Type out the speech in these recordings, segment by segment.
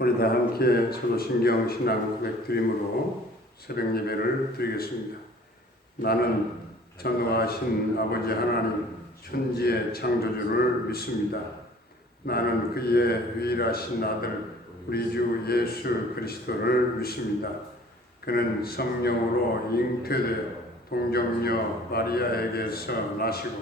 우리 다 함께 사도신경 신앙 고백 드림으로 새벽 예배를 드리겠습니다. 나는 전능하신 아버지 하나님 천지의 창조주를 믿습니다. 나는 그의 유일하신 아들 우리 주 예수 그리스도를 믿습니다. 그는 성령으로 잉태되어 동정녀 마리아에게서 나시고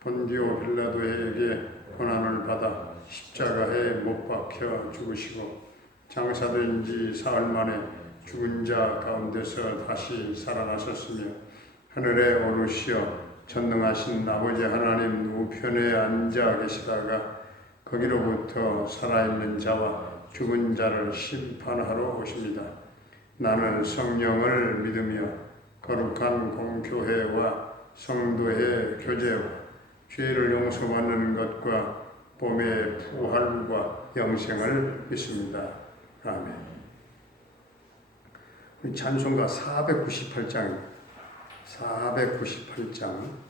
본디오 빌라도에게 고난을 받아 십자가에 못 박혀 죽으시고 장사된 지 사흘 만에 죽은 자 가운데서 다시 살아나셨으며 하늘에 오르시어 전능하신 아버지 하나님 우편에 앉아 계시다가 거기로부터 살아있는 자와 죽은 자를 심판하러 오십니다. 나는 성령을 믿으며 거룩한 공교회와 성도의 교제와 죄를 용서받는 것과 몸의 부활과 영생을 믿습니다. 아멘. 찬송가 498장입니다. 498장.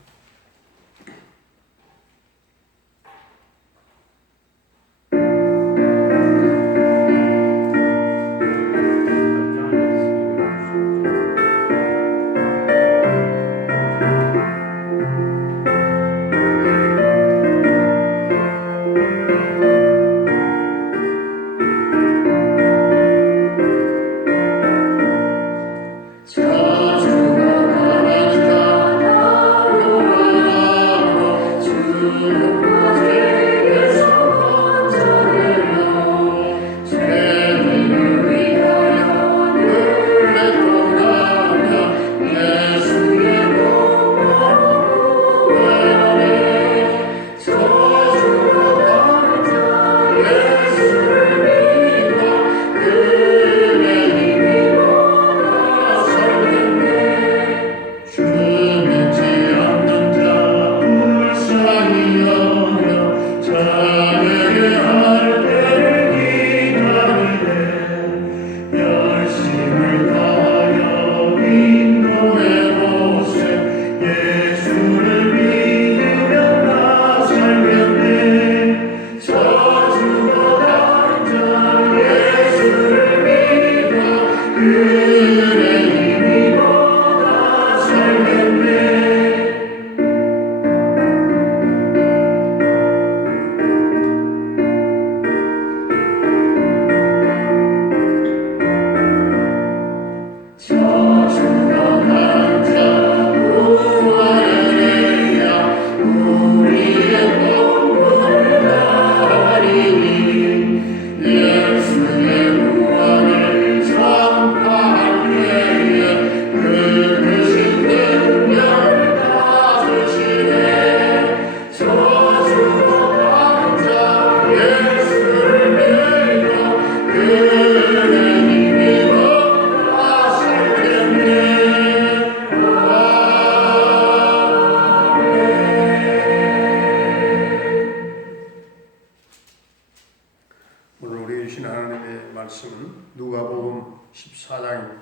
오늘 우리 주신 하나님의 말씀은 누가복음 14장입니다.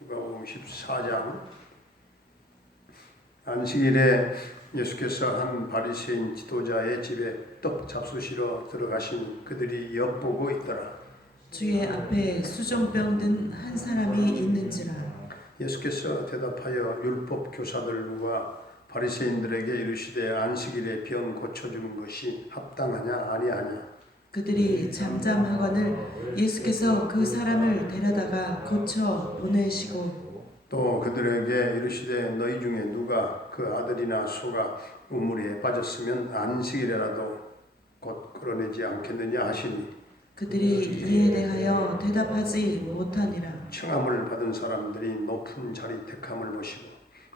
누가복음 14장. 안식일에 예수께서 한 바리새인 지도자의 집에 떡 잡수시러 들어가시니 그들이 엿보고 있더라. 주의 앞에 수종병 든 한 사람이 있는지라. 예수께서 대답하여 율법 교사들 누가 바리새인들에게 이르시되 안식일에 병 고쳐주는 것이 합당하냐 아니하냐. 그들이 잠잠하거늘 예수께서 그 사람을 데려다가 고쳐 보내시고 또 그들에게 이르시되 너희 중에 누가 그 아들이나 소가 우물에 빠졌으면 안식일에라도 곧 끌어내지 않겠느냐 하시니 그들이 이에 대하여 대답하지 못하니라. 청함을 받은 사람들이 높은 자리 택함을 보시고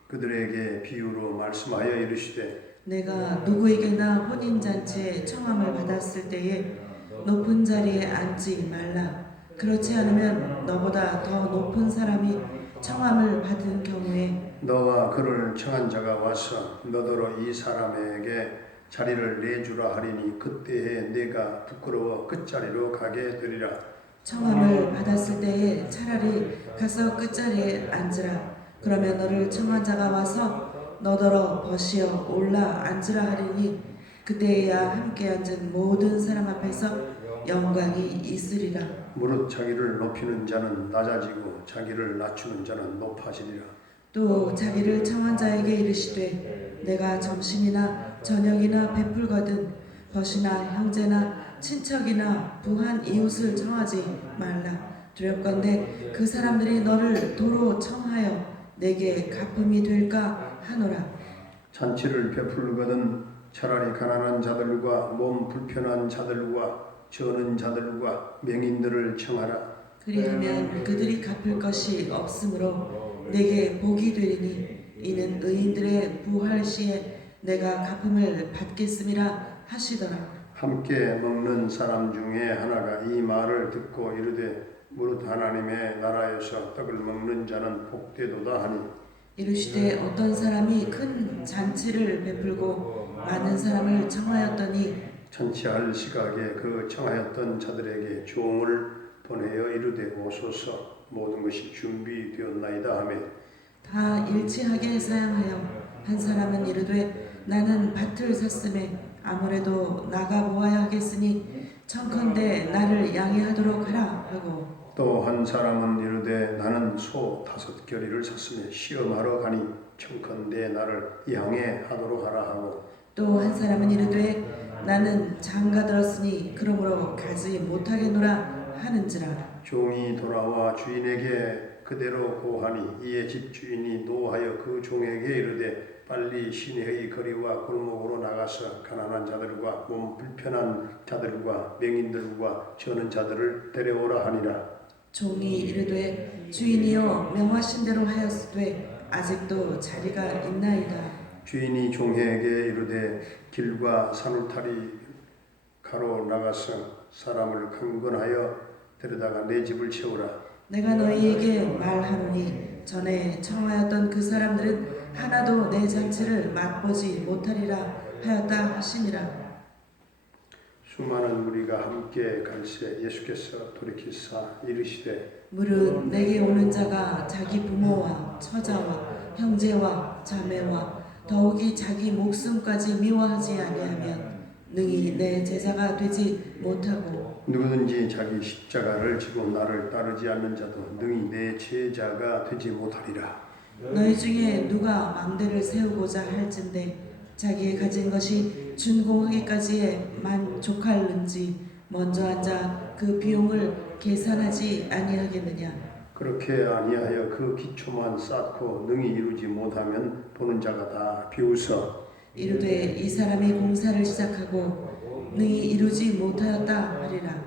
그들에게 비유로 말씀하여 이르시되 내가 누구에게나 혼인잔치에 청함을 받았을 때에 높은 자리에 앉지 말라. 그렇지 않으면 너보다 더 높은 사람이 청함을 받은 경우에 너와 그를 청한 자가 와서 너더러 이 사람에게 자리를 내주라 하리니 그때에 내가 부끄러워 끝자리로 가게 되리라. 청함을 받았을 때에 차라리 가서 끝자리에 앉으라. 그러면 너를 청한 자가 와서 너더러 벗이어 올라 앉으라 하리니 그때야 함께 앉은 모든 사람 앞에서 영광이 있으리라. 무릇 자기를 높이는 자는 낮아지고 자기를 낮추는 자는 높아지리라. 또 자기를 청한 자에게 이르시되 내가 점심이나 저녁이나 베풀거든 벗이나 형제나 친척이나 부한 이웃을 청하지 말라. 두렵건대 그 사람들이 너를 도로 청하여 내게 갚음이 될까 하노라. 잔치를 베풀거든 차라리 가난한 자들과 몸 불편한 자들과 저는 자들과 맹인들을 청하라. 그리하면 그들이 갚을 것이 없으므로 내게 복이 되리니 이는 의인들의 부활 시에 내가 갚음을 받겠음이라 하시더라. 함께 먹는 사람 중에 하나가 이 말을 듣고 이르되 무릇 하나님의 나라에서 떡을 먹는 자는 복되도다 하니 이르시되 어떤 사람이 큰 잔치를 베풀고 많은 사람을 청하였더니 잔치할 시각에 그 청하였던 자들에게 종을 보내어 이르되 오소서 모든 것이 준비되었나이다 하며 다 일치하게 사양하여 한 사람은 이르되 나는 밭을 샀음에 아무래도 나가 보아야 하겠으니 청컨대 나를 양해하도록 하라 하고 또 한 사람은 이르되 나는 소 5겨리를 샀으며 시험하러 가니 청컨대 나를 양해하도록 하라 하고 또 한 사람은 이르되 나는 장가 들었으니 그러므로 가지 못하겠노라 하는지라. 종이 돌아와 주인에게 그대로 고하니 이에 집주인이 노하여 그 종에게 이르되 빨리 시내의 거리와 골목으로 나가서 가난한 자들과 몸 불편한 자들과 맹인들과 저는 자들을 데려오라 하니라. 종이 이르되 주인이여 명하신 대로 하였으되 아직도 자리가 있나이다. 주인이 종에게 이르되 길과 산울타리 가로 나가서 사람을 강건하여 데려다가 내 집을 채우라. 내가 너희에게 말하노니 전에 청하였던 그 사람들은 하나도 내 잔치를 맛보지 못하리라 하였다 하시니라. 수많은 무리가 함께 갈새 예수께서 돌이키사 이르시되 무릇 내게 오는 자가 자기 부모와 처자와 형제와 자매와 더욱이 자기 목숨까지 미워하지 아니하면 능히 내 제자가 되지 못하고 누구든지 자기 십자가를 지고 나를 따르지 않는 자도 능히 내 제자가 되지 못하리라. 너희 중에 누가 망대를 세우고자 할진대 자기의 가진 것이 준공하기까지에 만족할는지 먼저 앉아 그 비용을 계산하지 아니하겠느냐. 그렇게 아니하여 그 기초만 쌓고 능히 이루지 못하면 보는 자가 다 비웃어 이르되 이 사람이 공사를 시작하고 능히 이루지 못하였다 하리라.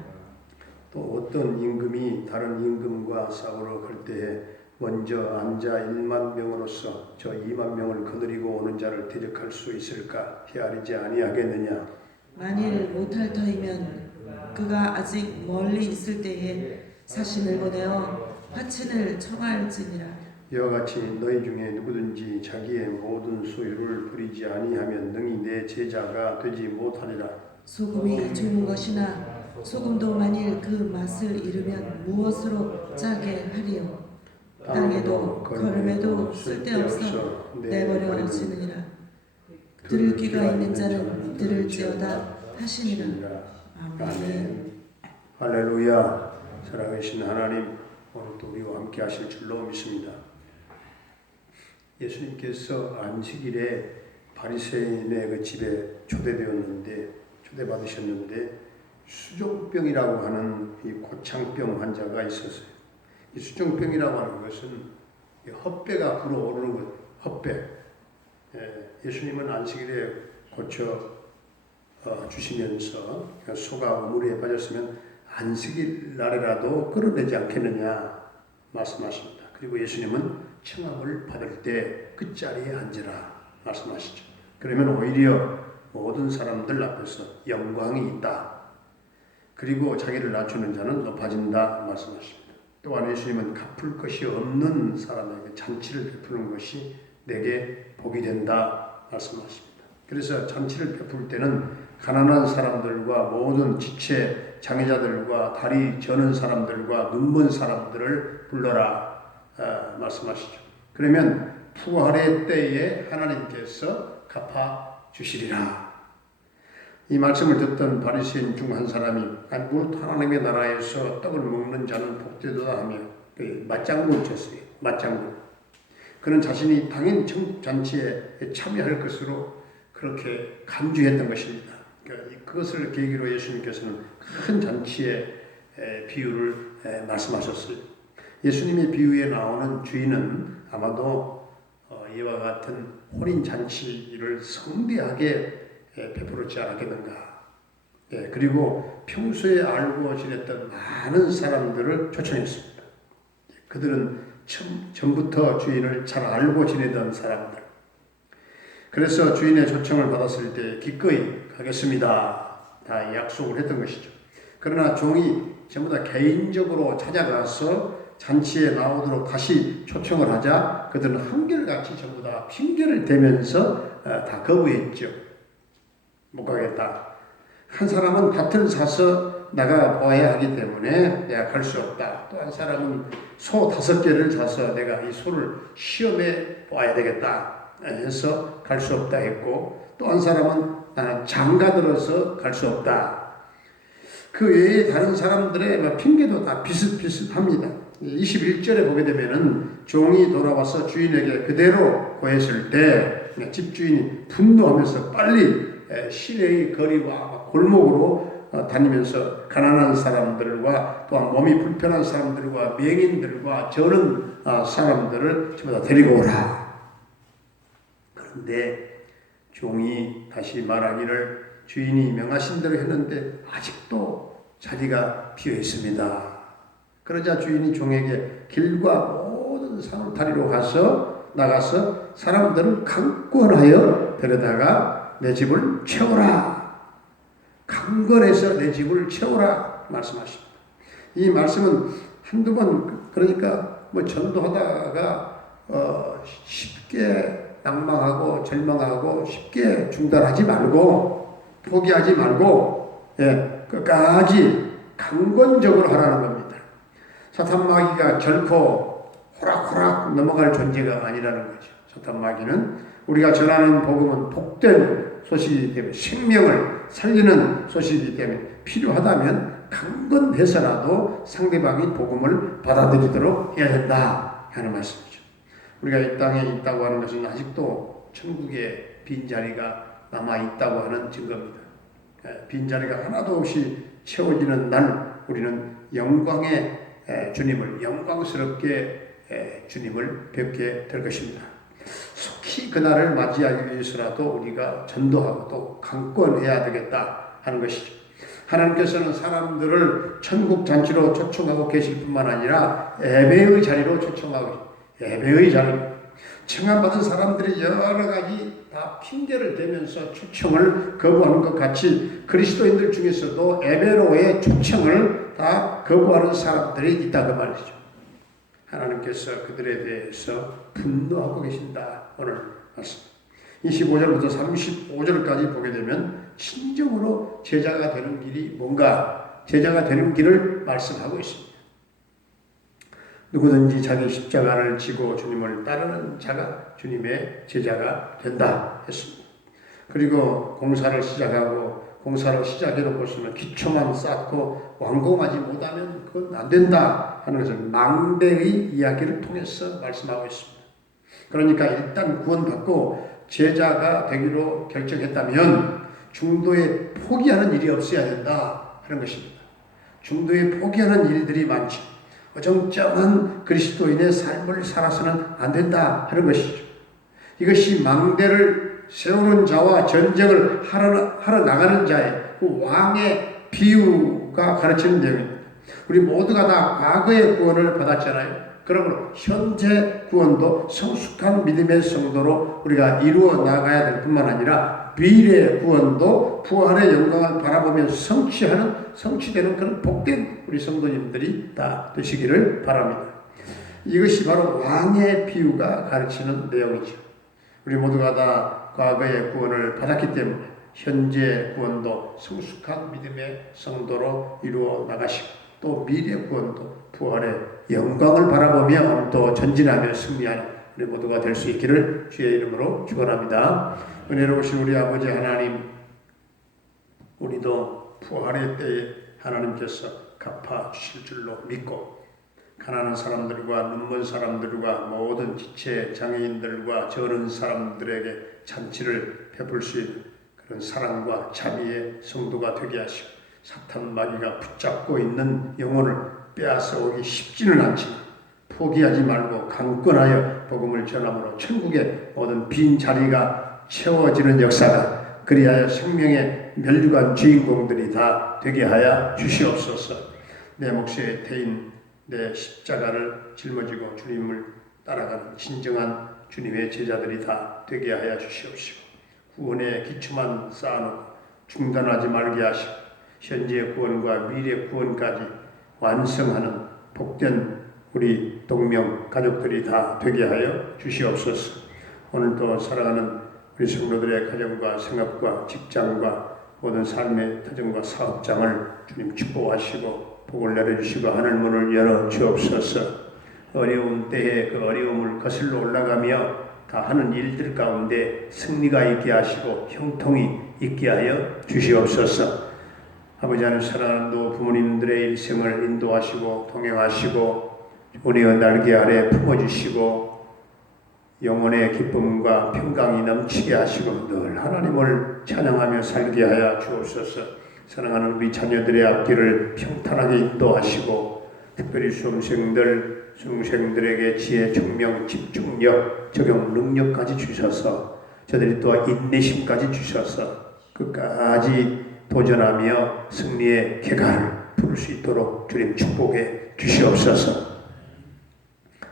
또 어떤 임금이 다른 임금과 싸우러 갈 때에 먼저 앉아 1만 명으로서 저 2만 명을 거느리고 오는 자를 대적할 수 있을까 헤아리지 아니하겠느냐. 만일 못할 터이면 그가 아직 멀리 있을 때에 사신을 보내어 화친을 청할지니라. 이와 같이 너희 중에 누구든지 자기의 모든 소유를 버리지 아니하면 능히 내 제자가 되지 못하리라. 소금이 좋은 것이나 소금도 만일 그 맛을 잃으면 무엇으로 짜게 하리요. 땅에도 걸음에도 쓸데없어 내버려지느니라. 들을 귀가 있는 자는 들을지어다 하시니라. 아멘. 할렐루야. 살아계신 하나님, 오늘도 우리와 함께 하실 줄로 믿습니다. 예수님께서 안식일에 바리새인의 그 집에 초대받으셨는데 수종병이라고 하는 이 고창병 환자가 있었어요. 이 수종병이라고 하는 것은 헛배가 불어오르는 것, 헛배. 예수님은 안식일에 고쳐 주시면서 소가 우물에 빠졌으면 안식일 날이라도 끌어내지 않겠느냐 말씀하십니다. 그리고 예수님은 청함을 받을 때 그 자리에 앉으라 말씀하시죠. 그러면 오히려 모든 사람들 앞에서 영광이 있다. 그리고 자기를 낮추는 자는 높아진다 말씀하십니다. 또한 예수님은 갚을 것이 없는 사람에게 잔치를 베푸는 것이 내게 복이 된다 말씀하십니다. 그래서 잔치를 베풀 때는 가난한 사람들과 모든 지체 장애자들과 다리 저는 사람들과 눈먼 사람들을 불러라 말씀하시죠. 그러면 부활의 때에 하나님께서 갚아 주시리라. 이 말씀을 듣던 바리새인 중 한 사람이 무릇 하나님의 나라에서 떡을 먹는 자는 복되도다 하며 맞장구를 쳤어요. 맞장구. 그는 자신이 당연 잔치에 참여할 것으로 그렇게 간주했던 것입니다. 그것을 계기로 예수님께서는 큰 잔치의 비유를 말씀하셨어요. 예수님의 비유에 나오는 주인은 아마도 이와 같은 혼인 잔치를 성대하게 베풀었지 않았겠는가. 그리고 평소에 알고 지냈던 많은 사람들을 초청했습니다. 그들은 전부터 주인을 잘 알고 지내던 사람들. 그래서 주인의 초청을 받았을 때 기꺼이 가겠습니다. 다 약속을 했던 것이죠. 그러나 종이 전부 다 개인적으로 찾아가서 잔치에 나오도록 다시 초청을 하자 그들은 한결같이 전부 다 핑계를 대면서 다 거부했죠. 못 가겠다. 한 사람은 밭을 사서 나가 보아야 하기 때문에 내가 갈 수 없다. 또 한 사람은 소 5개를 사서 내가 이 소를 시험해 보아야 되겠다 해서 갈 수 없다 했고, 또 한 사람은 나는 장가 들어서 갈 수 없다. 그 외에 다른 사람들의 핑계도 다 비슷비슷합니다. 21절에 보게 되면은 종이 돌아와서 주인에게 그대로 고했을 때 집주인이 분노하면서 빨리 시내의 거리와 골목으로 다니면서 가난한 사람들과 또한 몸이 불편한 사람들과 맹인들과 저런 사람들을 전부 다 데리고 오라. 그런데 종이 다시 말하기를 주인이 명하신 대로 했는데 아직도 자리가 비어 있습니다. 그러자 주인이 종에게 길과 모든 산울타리로 나가서 사람들을 강권하여 데려다가 내 집을 채우라. 강권해서 내 집을 채우라 말씀하십니다. 이 말씀은 한두 번 그러니까 전도하다가 쉽게 낭망하고 절망하고 쉽게 중단하지 말고 포기하지 말고 끝까지 강권적으로 하라는 겁니다. 사탄마귀가 결코 호락호락 넘어갈 존재가 아니라는 거죠. 사탄마귀는 우리가 전하는 복음은 복된 소식이기 때문에 생명을 살리는 소식이기 때문에 필요하다면 강건해서라도 상대방이 복음을 받아들이도록 해야 된다 하는 말씀이죠. 우리가 이 땅에 있다고 하는 것은 아직도 천국에 빈자리가 남아있다고 하는 증거입니다. 빈자리가 하나도 없이 채워지는 날 우리는 영광의 주님을 영광스럽게 주님을 뵙게 될 것입니다. 속히 그날을 맞이하기 위해서라도 우리가 전도하고 또 강권해야 되겠다 하는 것이죠. 하나님께서는 사람들을 천국 잔치로 초청하고 계실 뿐만 아니라 예배의 자리로 초청하고 예배의 자리, 청함받은 사람들이 여러 가지 다 핑계를 대면서 초청을 거부하는 것 같이 그리스도인들 중에서도 예배로의 초청을 다 거부하는 사람들이 있다 그 말이죠. 하나님께서 그들에 대해서 분노하고 계신다. 오늘 말씀 25절부터 35절까지 보게 되면 진정으로 제자가 되는 길이 뭔가 제자가 되는 길을 말씀하고 있습니다. 누구든지 자기 십자가를 지고 주님을 따르는 자가 주님의 제자가 된다 했습니다. 그리고 공사를 시작해놓고서는 기초만 쌓고 완공하지 못하면 그건 안 된다 하는 것을 망대의 이야기를 통해서 말씀하고 있습니다. 그러니까 일단 구원받고 제자가 되기로 결정했다면 중도에 포기하는 일이 없어야 된다 하는 것입니다. 중도에 포기하는 일들이 많죠. 어정쩡한 그리스도인의 삶을 살아서는 안 된다 하는 것이죠. 이것이 망대를 세우는 자와 전쟁을 하러 나가는 자의 그 왕의 비유가 가르치는 내용입니다. 우리 모두가 다 과거의 구원을 받았잖아요. 그러므로 현재 구원도 성숙한 믿음의 성도로 우리가 이루어 나가야 될 뿐만 아니라 미래의 구원도 부활의 영광을 바라보면서 성취되는 그런 복된 우리 성도님들이 다 되시기를 바랍니다. 이것이 바로 왕의 비유가 가르치는 내용이죠. 우리 모두가 다 과거의 구원을 받았기 때문에 현재 구원도 성숙한 믿음의 성도로 이루어 나가시고 또 미래 구원도 부활의 영광을 바라보며 또 전진하며 승리하는 우리 모두가 될 수 있기를 주의 이름으로 축원합니다. 은혜로우신 우리 아버지 하나님, 우리도 부활의 때에 하나님께서 갚아주실 줄로 믿고 가난한 사람들과 눈먼 사람들과 모든 지체 장애인들과 저런 사람들에게 잔치를 베풀 수 있는 그런 사랑과 자비의 성도가 되게 하시고 사탄 마귀가 붙잡고 있는 영혼을 빼앗아오기 쉽지는 않지만 포기하지 말고 강권하여 복음을 전함으로 천국의 모든 빈 자리가 채워지는 역사가 그리하여 생명의 멸류관 주인공들이 다 되게 하여 주시옵소서. 내 몫에 태인 내 십자가를 짊어지고 주님을 따라가는 진정한 주님의 제자들이 다 되게 하여 주시옵시고 구원의 기초만 쌓아놓고 중단하지 말게 하시고 현재의 구원과 미래 구원까지 완성하는 복된 우리 동명 가족들이 다 되게 하여 주시옵소서. 오늘도 사랑하는 우리 성도들의 가정과 생업과 직장과 모든 삶의 터전과 사업장을 주님 축복하시고 복을 내려주시고 하늘 문을 열어 주옵소서. 어려운 때에 그 어려움을 거슬러 올라가며 다 하는 일들 가운데 승리가 있게 하시고 형통이 있게 하여 주시옵소서. 아버지 하나님 사랑하는 또 부모님들의 일생을 인도하시고 동행하시고 우리의 날개 아래 품어주시고 영혼의 기쁨과 평강이 넘치게 하시고 늘 하나님을 찬양하며 살게 하여 주옵소서. 사랑하는 우리 자녀들의 앞길을 평탄하게 인도하시고 특별히 수험생들에게 지혜, 총명, 집중력, 적용 능력까지 주셔서 저들이 또 인내심까지 주셔서 끝까지 도전하며 승리의 쾌가를 부를 수 있도록 주님 축복해 주시옵소서.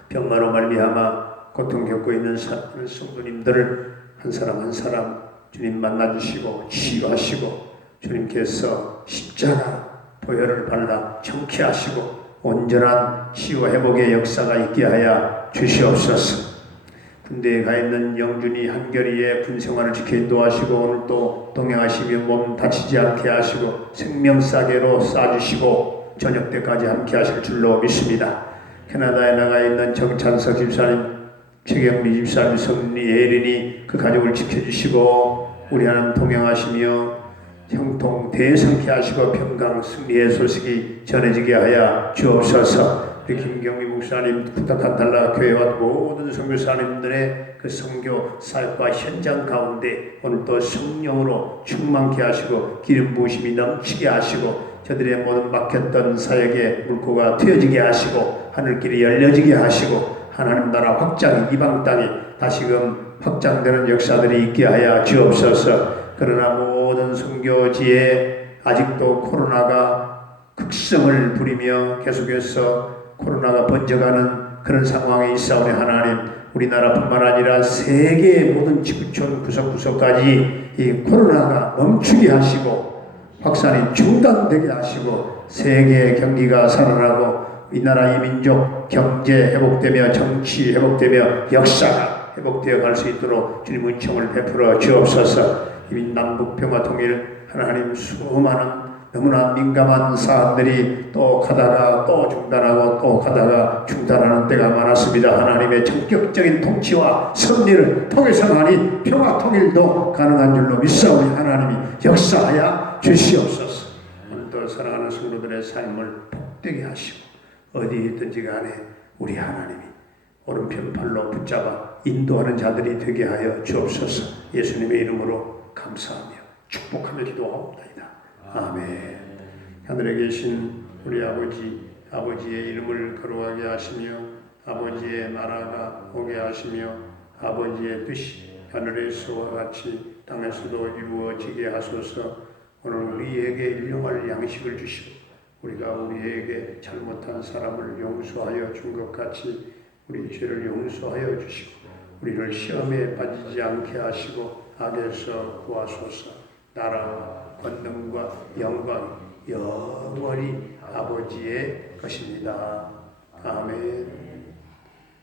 병마로 말미암아 고통 겪고 있는 성도님들을 한 사람 한 사람 주님 만나주시고 치유하시고 주님께서 십자가 보혈을 발라 정케하시고 온전한 치유와 회복의 역사가 있게 하여 주시옵소서. 군대에 가 있는 영준이 한결이의 군생활을 지켜 인도하시고 오늘 또 동행하시며 몸 다치지 않게 하시고 생명싸개로 쏴주시고 저녁 때까지 함께 하실 줄로 믿습니다. 캐나다에 나가 있는 정찬석 집사님, 최경미 집사님, 성리 예린이 그 가족을 지켜주시고 우리 하나님 동행하시며 형통 대성케 하시고 평강 승리의 소식이 전해지게 하여 주옵소서. 우리 김경미 목사님 쿠타칸달라 교회와 모든 선교사님들의 그 선교 사역과 현장 가운데 오늘 또 성령으로 충만케 하시고 기름 부으심이 넘치게 하시고 저들의 모든 막혔던 사역의 물꼬가 트여지게 하시고 하늘길이 열려지게 하시고 하나님 나라 확장 이방 땅에 다시금 확장되는 역사들이 있게 하여 주옵소서. 그러나 모든 선교지에 아직도 코로나가 극성을 부리며 계속해서 코로나가 번져가는 그런 상황에 있사오니 하나님 우리나라뿐만 아니라 세계의 모든 지구촌 구석구석까지 이 코로나가 멈추게 하시고 확산이 중단되게 하시고 세계의 경기가 살아나고 이 나라 이 민족 경제 회복되며 정치 회복되며 역사가 회복되어 갈 수 있도록 주님 은총을 베풀어 주옵소서. 이미 남북 평화 통일 하나님 수많은 너무나 민감한 사안들이 또 가다가 또 중단하고 또 가다가 중단하는 때가 많았습니다. 하나님의 전격적인 통치와 섭리를 통해서만이 평화 통일도 가능한 줄로 믿사오니 하나님이 역사하여 주시옵소서. 오늘도 사랑하는 성도들의 삶을 복되게 하시고 어디에 있든지 간에 우리 하나님이 오른편 팔로 붙잡아 인도하는 자들이 되게 하여 주옵소서. 예수님의 이름으로 감사하며 축복하며 기도하옵나이다. 아멘. 하늘에 계신 우리 아버지의 이름을 거룩하게 하시며 아버지의 나라가 오게 하시며 아버지의 뜻이 하늘에서와 같이 땅에서도 이루어지게 하소서. 오늘 우리에게 일용할 양식을 주시고 우리가 우리에게 잘못한 사람을 용서하여 준 것 같이 우리 죄를 용서하여 주시고 우리를 시험에 빠지지 않게 하시고 악에서 구하소서. 나라와 권능과 영광 영원히 아버지의 것입니다. 아멘.